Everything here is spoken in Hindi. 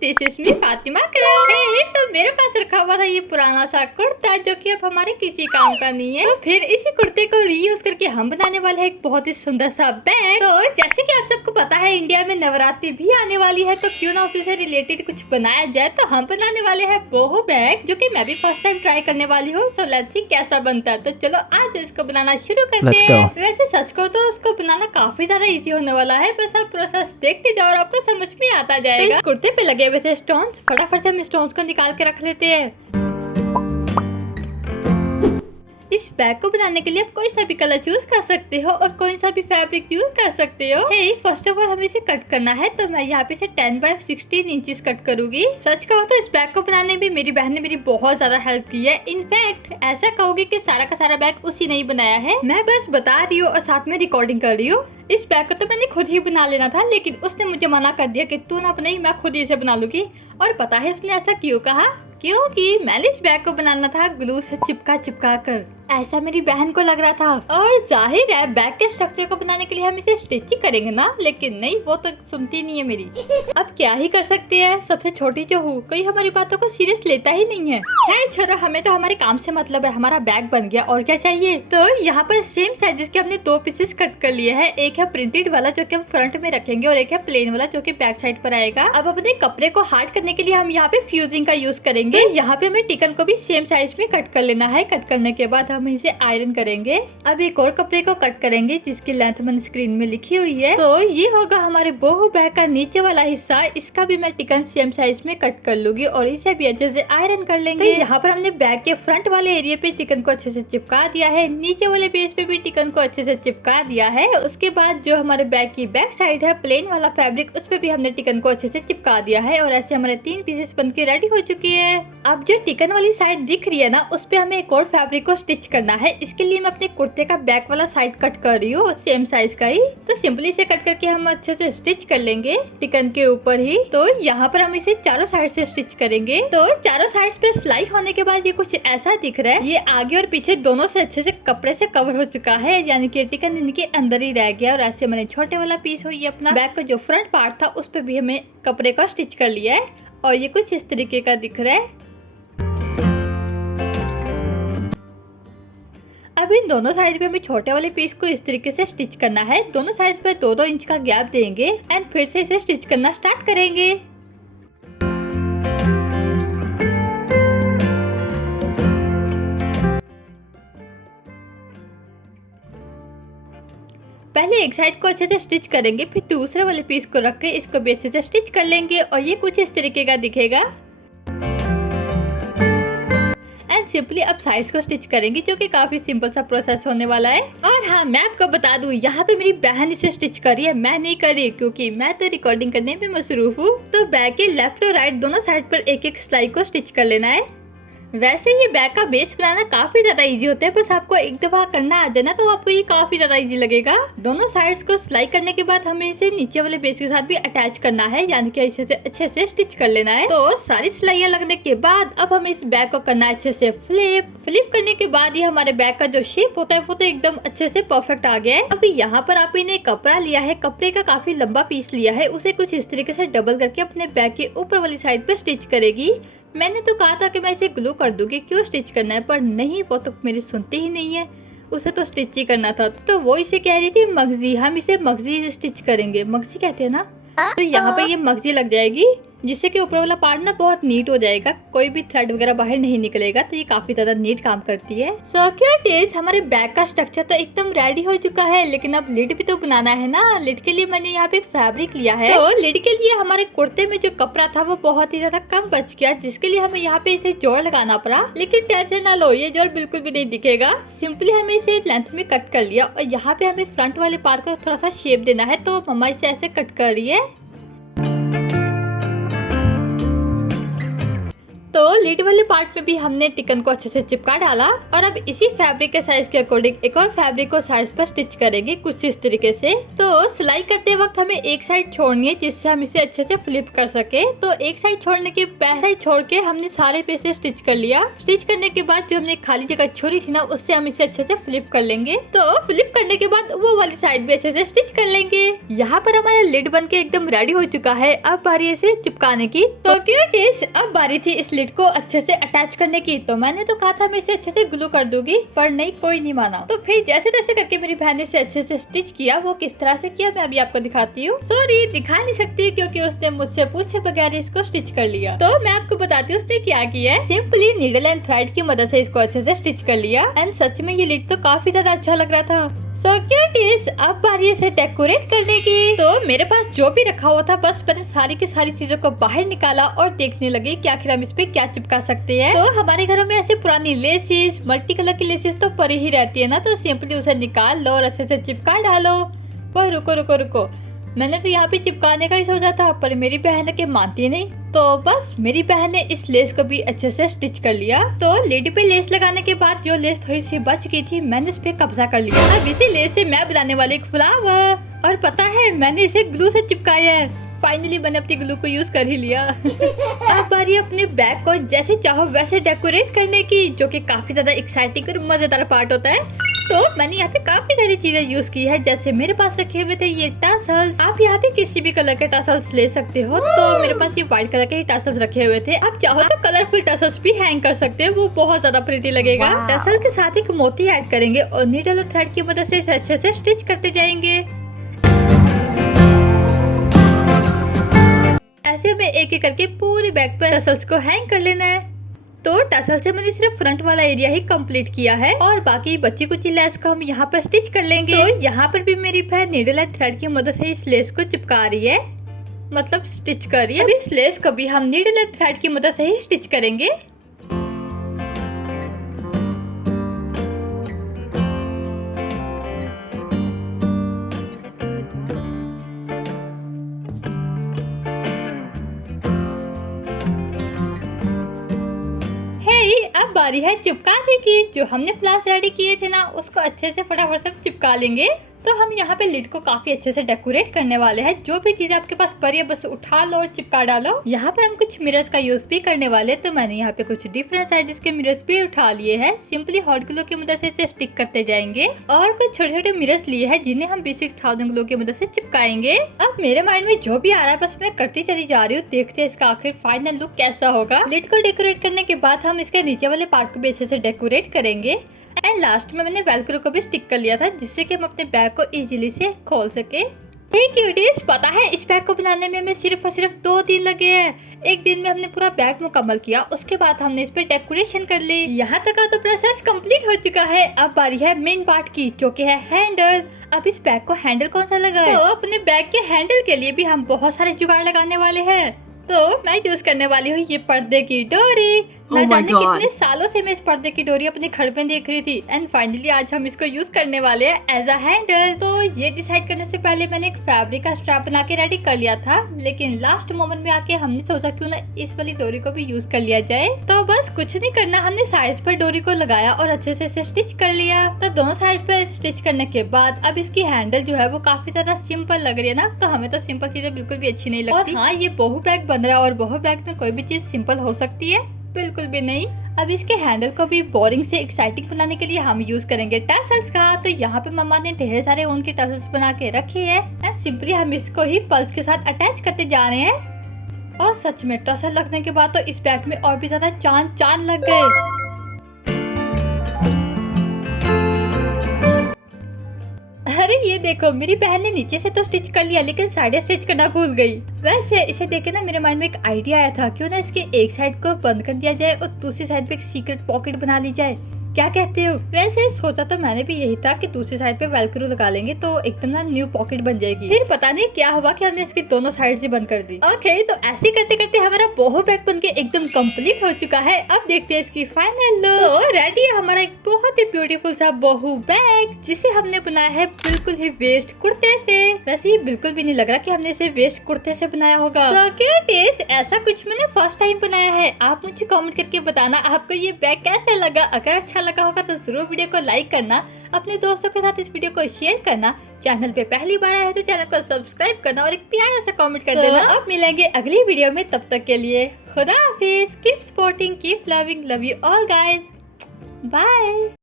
दिस इज मी फातिमा करम। तो मेरे पास रखा हुआ था ये पुराना सा कुर्ता जो कि अब हमारे किसी काम का नहीं है। तो फिर इसी कुर्ते को रीयूज करके हम बनाने वाले हैं एक बहुत ही सुंदर सा बैग। तो जैसे कि आप सबको पता है इंडिया में नवरात्रि भी आने वाली है, तो क्यों ना उसी से रिलेटेड कुछ बनाया जाए। तो हम बनाने वाले हैं बोहो बैग, जो कि मैं भी फर्स्ट टाइम ट्राई करने वाली हूँ। सो लेट्स सी कैसा बनता है। तो चलो आज इसको बनाना शुरू करते हैं। वैसे सच को तो उसको बनाना काफी ज्यादा इजी होने वाला है, बस आप प्रोसेस देखते जाओ और आपको समझ में आता जाएगा। तो इस कुर्ते पे लगे हुए थे स्टोन्स, फटाफट से हम स्टोन्स को निकाल के रख लेते हैं। इस बैग को बनाने के लिए आप कोई सा भी कलर चूज कर सकते हो और कोई सा भी फैब्रिक यूज कर सकते हो। फर्स्ट ऑफ ऑल हमें इसे कट करना है, तो मैं यहाँ पे से 10 बाय 16 इंचेस कट करूंगी। सच कहो तो इस बैग को बनाने में मेरी बहन ने मेरी बहुत ज्यादा हेल्प की है। इनफैक्ट ऐसा कहोगे कि सारा का सारा बैग उसी ने ही बनाया है, मैं बस बता रही हूँ और साथ में रिकॉर्डिंग कर रही हूँ। इस बैग को तो मैंने खुद ही बना लेना था, लेकिन उसने मुझे मना कर दिया कि तू ना बनाई, मैं खुद ही इसे बना लूंगी। और पता है उसने ऐसा क्यों कहा? क्योंकि मैंने इस बैग को बनाना था ग्लू से चिपका चिपका कर, ऐसा मेरी बहन को लग रहा था। और जाहिर है बैग के स्ट्रक्चर को बनाने के लिए हम इसे स्टिच ही करेंगे ना, लेकिन नहीं, वो तो सुनती नहीं है मेरी। अब क्या ही कर सकते हैं, सबसे छोटी जो हूँ, कोई हमारी बातों को सीरियस लेता ही नहीं है। खैर छोड़ो, हमें तो हमारे काम से मतलब है, हमारा बैग बन गया और क्या चाहिए। तो यहाँ पर सेम साइजेस के हमने 2 पीसेस कट कर लिए हैं। एक है प्रिंटेड वाला जो कि हम फ्रंट में रखेंगे और एक है प्लेन वाला जो कि बैक साइड पर आएगा। अब अपने कपड़े को हार्ड करने के लिए हम यहाँ पे फ्यूजिंग का यूज करेंगे। यहाँ पे हमें टिकन को भी सेम साइज में कट कर लेना है। कट करने के बाद हम इसे आयरन करेंगे। अब एक और कपड़े को कट करेंगे जिसकी लेंथ मैंने स्क्रीन में लिखी हुई है। तो ये होगा हमारे बोहो बैग का नीचे वाला हिस्सा। इसका भी मैं टिकन सेम साइज में कट कर लूंगी और इसे भी अच्छे से आयरन कर लेंगे। तो यहाँ पर हमने बैग के फ्रंट वाले एरिया पे टिकन को अच्छे से चिपका दिया है, नीचे वाले बेस पे भी टिकन को अच्छे से चिपका दिया है। उसके बाद जो हमारे बैग की बैक साइड है, प्लेन वाला फैब्रिक, उस पे भी हमने टिकन को अच्छे से चिपका दिया है और ऐसे हमारे 3 पीसेस बन के रेडी हो चुकी है। अब जो टिकन वाली साइड दिख रही है ना, उस पे हमें एक और फैब्रिक को स्टिच करना है। इसके लिए मैं अपने कुर्ते का बैक वाला साइड कट कर रही हूँ, सेम साइज का ही। तो सिंपली से कट करके हम अच्छे से स्टिच कर लेंगे टिकन के ऊपर ही। तो यहाँ पर हम इसे चारों साइड से स्टिच करेंगे। तो चारों साइड पे सिलाई होने के बाद ये कुछ ऐसा दिख रहा है। ये आगे और पीछे दोनों से अच्छे से कपड़े से कवर हो चुका है, यानी कि टिकन इनके अंदर ही रह गया। और ऐसे मैंने छोटे वाला पीस हो, ये अपना बैक का जो फ्रंट पार्ट था उस पर भी हमें कपड़े का स्टिच कर लिया है और ये कुछ इस तरीके का दिख रहा है। अब इन दोनों साइड पे हमें छोटे वाले पीस को इस तरीके से स्टिच करना है। दोनों साइड पे 2-2 इंच का गैप देंगे एंड फिर से इसे स्टिच करना स्टार्ट करेंगे। पहले एक साइड को अच्छे से स्टिच करेंगे, फिर दूसरे वाले पीस को रख के इसको भी अच्छे से स्टिच कर लेंगे और ये कुछ इस तरीके का दिखेगा। सिंपली अब साइड्स को स्टिच करेंगे, जो कि काफी सिंपल सा प्रोसेस होने वाला है। और हाँ, मैं आपको बता दूं, यहाँ पे मेरी बहन इसे स्टिच कर रही है, मैं नहीं कर रही, क्योंकि मैं तो रिकॉर्डिंग करने में मसरूफ हूँ। तो बैग के लेफ्ट और राइट दोनों साइड पर एक एक सिलाई को स्टिच कर लेना है। वैसे ये बैग का बेस बनाना काफी ज्यादा इजी होता है, बस आपको एक दफा करना आ जाए ना तो आपको ये काफी ज्यादा इजी लगेगा। दोनों साइड्स को सिलाई करने के बाद हमें इसे नीचे वाले बेस के साथ भी अटैच करना है, यानी कि इसे अच्छे से स्टिच कर लेना है। तो सारी सिलाइयां लगने के बाद अब हमें इस बैग को करना है अच्छे से फ्लिप करने के बाद ये हमारे बैग का जो शेप होता है वो तो एकदम अच्छे से परफेक्ट आ गया है। अभी यहाँ पर आप इन्हें कपड़ा लिया है, कपड़े का काफी लंबा पीस लिया है, उसे कुछ इस तरीके से डबल करके अपने बैग के ऊपर वाली साइड पे स्टिच करेगी। मैंने तो कहा था कि मैं इसे ग्लू कर दूंगी, क्यों स्टिच करना है, पर नहीं, वो तो मेरी सुनती ही नहीं है, उसे तो स्टिच ही करना था। तो वो इसे कह रही थी मगजी, हम इसे मगजी स्टिच करेंगे, मगजी कहते हैं ना। तो यहाँ पे ये मगजी लग जाएगी, जिससे कि ऊपर वाला पार्ट ना बहुत नीट हो जाएगा, कोई भी थ्रेड वगैरह बाहर नहीं निकलेगा। तो ये काफी ज्यादा नीट काम करती है। सो क्या टेस्ट, हमारे बैग का स्ट्रक्चर तो एकदम रेडी हो चुका है, लेकिन अब लिड भी तो बनाना है ना। लिड के लिए मैंने यहाँ पे एक फैब्रिक लिया है। तो लिड के लिए हमारे कुर्ते में जो कपड़ा था वो बहुत ही ज्यादा कम बच गया, जिसके लिए हमें यहाँ पे इसे जोड़ लगाना पड़ा। लेकिन टेंशन ना लो, ये जोड़ बिल्कुल भी नहीं दिखेगा। सिंपली हमें इसे लेंथ में कट कर लिया और यहाँ पे हमें फ्रंट वाले पार्ट को थोड़ा सा शेप देना है, तो मम्मा इसे ऐसे कट कर रही है। तो लीड वाले पार्ट में भी हमने टिकन को अच्छे से चिपका डाला और अब इसी फैब्रिक के साइज के अकॉर्डिंग एक और फैब्रिक को साइड पर स्टिच करेंगे कुछ इस तरीके से। तो सिलाई करते वक्त हमें एक साइड छोड़नी है जिससे हम इसे अच्छे से फ्लिप कर सके। तो एक साइड छोड़ने के बैक साइड छोड़ के हमने सारे पे से स्टिच कर लिया। स्टिच करने के बाद जो हमने खाली जगह छोड़ी थी ना उससे हम इसे अच्छे से फ्लिप कर लेंगे। तो फ्लिप करने के बाद वो वाली साइड भी अच्छे से स्टिच कर लेंगे। यहाँ पर हमारा लिड बन के एकदम रेडी हो चुका है। अब बारी इसे चिपकाने की। तो क्यूटीज, अब बारी थी इस लिड को अच्छे से अटैच करने की। तो मैंने तो कहा था मैं इसे अच्छे से ग्लू कर दूंगी, पर नहीं, कोई नहीं माना। तो फिर जैसे तैसे करके मेरी बहन ने इसे अच्छे से स्टिच किया। वो किस तरह से किया मैं अभी आपको दिखाती हूँ। सॉरी, दिखा नहीं सकती क्योंकि उसने मुझसे पूछे बगैर इसको स्टिच कर लिया। तो मैं आपको बताती हूँ उसने क्या किया है। सिंपली नीडल एंड थ्रेड की मदद से इसको अच्छे से स्टिच कर लिया। एंड सच में ये लिड तो काफी ज्यादा अच्छा लग रहा था। So cuties, अब बारी से डेकोरेट करने की। तो मेरे पास जो भी रखा हुआ था बस मैंने सारी की सारी चीजों को बाहर निकाला और देखने लगी कि आखिर हम इस पे क्या चिपका सकते हैं। तो हमारे घरों में ऐसे पुरानी लेसेस, मल्टी कलर की लेसेस तो पड़ी ही रहती है ना, तो सिंपली उसे निकाल लो और अच्छे से चिपका डालो। पर रुको रुको रुको, मैंने तो यहाँ पे चिपकाने का ही सोचा था पर मेरी बहन के मानती नहीं। तो बस मेरी बहन ने इस लेस को भी अच्छे से स्टिच कर लिया। तो लेडी पे लेस लगाने के बाद जो लेस थोड़ी सी बच गई थी मैंने इस पे कब्जा कर लिया। अब इसी लेस से मैं बनाने वाली एक फ्लावर, और पता है मैंने इसे ग्लू से चिपकाया है। फाइनली मैंने अपनी ग्लू को यूज कर ही लिया। अब बारी अपने बैग को जैसे चाहो वैसे डेकोरेट करने की, जो कि काफी ज्यादा एक्साइटिंग और मजेदार पार्ट होता है। तो मैंने यहाँ पे काफी सारी चीजें यूज की है। जैसे मेरे पास रखे हुए थे ये टसल्स। आप यहाँ पे किसी भी कलर के टसल्स ले सकते हो। तो मेरे पास ये व्हाइट कलर के ही टसल्स रखे हुए थे। आप चाहो तो कलरफुल टसल्स भी हैंग कर सकते हो, वो बहुत ज्यादा प्रिटी लगेगा। टसल के साथ एक मोती ऐड करेंगे और नीडल और थ्रेड की मदद से इसे अच्छे से स्टिच करते जाएंगे। ऐसे में एक एक करके पूरे बैग पर टसल्स को हैंग कर लेना है। तो टसल से मैंने सिर्फ फ्रंट वाला एरिया ही कंप्लीट किया है और बाकी बची कुछ लेस को हम यहाँ पर स्टिच कर लेंगे। तो यहाँ पर भी मेरी बहन नीडल एंड थ्रेड की मदद से इस लेस को चिपका रही है, मतलब स्टिच कर रही है। अभी इस लेस को भी हम नीडल एंड थ्रेड की मदद से ही स्टिच करेंगे। अब बारी है चिपकाने की। जो हमने फ्लावर्स रेडी किए थे ना उसको अच्छे से फटाफट से चिपका लेंगे। तो हम यहाँ पे लिड को काफी अच्छे से डेकोरेट करने वाले हैं। जो भी चीज आपके पास पड़ी है बस उठा लो और चिपका डालो। यहाँ पर हम कुछ मिरर्स का यूज भी करने वाले, तो मैंने यहाँ पे कुछ डिफरेंट साइजेस के मिरर्स भी उठा लिए हैं। सिंपली हॉट ग्लू की मदद से इसे स्टिक करते जाएंगे और कुछ छोटे छोटे मिरर्स लिए हैं जिन्हें हम बेसिक 1000 ग्लू की मदद से चिपकाएंगे। अब मेरे माइंड में जो भी आ रहा है बस मैं करती चली जा रही हूँ। देखते हैं इसका आखिर फाइनल लुक कैसा होगा। लिड को डेकोरेट करने के बाद हम इसके नीचे वाले पार्ट को भी अच्छे से डेकोरेट करेंगे। एंड लास्ट में मैंने वेलक्रो को भी स्टिक कर लिया था जिससे कि हम अपने बैग को इजीली से खोल सके। क्यूटीज, पता है इस बैग को बनाने में हमें सिर्फ और सिर्फ 2 दिन लगे हैं। एक दिन में हमने पूरा बैग मुकम्मल किया, उसके बाद हमने इस पे डेकोरेशन कर ली। यहाँ तक का तो प्रोसेस कंप्लीट हो चुका है। अब बारी है मेन पार्ट की जो कि है हैंडल। अब इस बैग को हैंडल कौन सा लगा है? तो अपने बैग के हैंडल के लिए भी हम बहुत सारे जुगाड़ लगाने वाले हैं। तो मैं यूज करने वाली हूँ ये पर्दे की डोरी। ना जाने कितने सालों से मैं इस पर्दे की डोरी अपने घर में देख रही थी एंड फाइनली आज हम इसको यूज करने वाले हैं एज अ हैंडल। तो ये डिसाइड करने से पहले मैंने एक फैब्रिक का स्ट्रैप बना के रेडी कर लिया था, लेकिन लास्ट मोमेंट में आके हमने सोचा क्यों ना इस वाली डोरी को भी यूज कर लिया जाए। तो बस कुछ नहीं करना, हमने साइड पर डोरी को लगाया और अच्छे से इसे स्टिच कर लिया। तो दोनों साइड पर स्टिच करने के बाद अब इसकी हैंडल जो है वो काफी ज्यादा सिंपल लग रही है ना। तो हमें तो सिंपल चीजें बिल्कुल भी अच्छी नहीं लगती। और हाँ, ये बहु बैग बन रहा है और बहु बैग में कोई भी चीज सिंपल हो सकती है? बिल्कुल भी नहीं। अब इसके हैंडल को भी बोरिंग से एक्साइटिंग बनाने के लिए हम यूज करेंगे टसल्स का। तो यहाँ पे मम्मा ने ढेर सारे ऊन के टसल्स बना के रखे हैं एंड सिंपली हम इसको ही पल्स के साथ अटैच करते जा रहे हैं। और सच में टसल लगने के बाद तो इस बैग में और भी ज्यादा चांद लग गए। अरे ये देखो, मेरी बहन ने नीचे से तो स्टिच कर लिया लेकिन साइड स्टिच करना भूल गई। वैसे इसे देख के ना मेरे माइंड में एक आइडिया आया था, क्यों ना इसके एक साइड को बंद कर दिया जाए और दूसरी साइड पे एक सीक्रेट पॉकेट बना ली जाए। क्या कहते हो? वैसे सोचा तो मैंने भी यही था कि दूसरी साइड पे वेलक्रो लगा लेंगे तो एकदम ना न्यू पॉकेट बन जाएगी। फिर पता नहीं क्या हुआ कि हमने इसकी दोनों साइड से बंद कर दी। ओके, तो ऐसे करते करते हमारा बोहो बैग बन के एकदम कंप्लीट हो चुका है। अब देखते हैं इसकी फाइनल लुक। तो रेडी है हमारा एक बहुत ही ब्यूटीफुल सा बोहो बैग, जिसे हमने बनाया है बिल्कुल ही वेस्ट कुर्ते से। वैसे ये बिल्कुल भी नहीं लग रहा कि हमने इसे वेस्ट कुर्ते से बनाया होगा। ऐसा कुछ मैंने फर्स्ट टाइम बनाया है। आप मुझे कमेंट करके बताना आपको ये बैग कैसे लगा। अगर अच्छा लगा होगा तो जरूर वीडियो को लाइक करना, अपने दोस्तों के साथ इस वीडियो को शेयर करना, चैनल पे पहली बार आया है तो चैनल को सब्सक्राइब करना और एक प्यारा सा कमेंट कर देना। अब मिलेंगे अगली वीडियो में, तब तक के लिए खुदा हाफिज। Keep supporting, keep loving, love you all guys, bye.